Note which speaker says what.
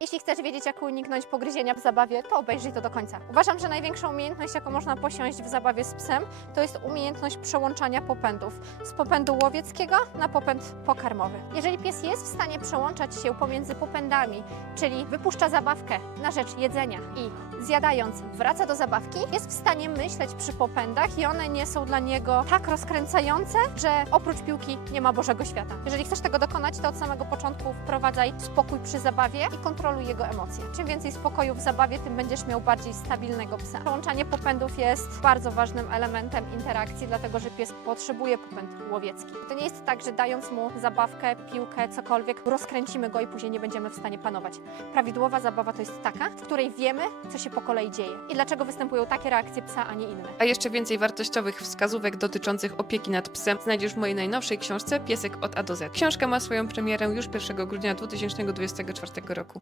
Speaker 1: Jeśli chcesz wiedzieć, jak uniknąć pogryzienia w zabawie, to obejrzyj to do końca. Uważam, że największą umiejętność, jaką można posiąść w zabawie z psem, to jest umiejętność przełączania popędów z popędu łowieckiego na popęd pokarmowy. Jeżeli pies jest w stanie przełączać się pomiędzy popędami, czyli wypuszcza zabawkę na rzecz jedzenia i zjadając wraca do zabawki, jest w stanie myśleć przy popędach i one nie są dla niego tak rozkręcające, że oprócz piłki nie ma Bożego Świata. Jeżeli chcesz tego dokonać, to od samego początku wprowadzaj spokój przy zabawie i kontroluj jego emocje. Czym więcej spokoju w zabawie, tym będziesz miał bardziej stabilnego psa. Przełączanie popędów jest bardzo ważnym elementem interakcji, dlatego że pies potrzebuje popęd łowiecki. To nie jest tak, że dając mu zabawkę, piłkę, cokolwiek, rozkręcimy go i później nie będziemy w stanie panować. Prawidłowa zabawa to jest taka, w której wiemy, co się po kolei dzieje i dlaczego występują takie reakcje psa, a nie inne.
Speaker 2: A jeszcze więcej wartościowych wskazówek dotyczących opieki nad psem znajdziesz w mojej najnowszej książce Piesek od A do Z. Książka ma swoją premierę już 1 grudnia 2024 roku.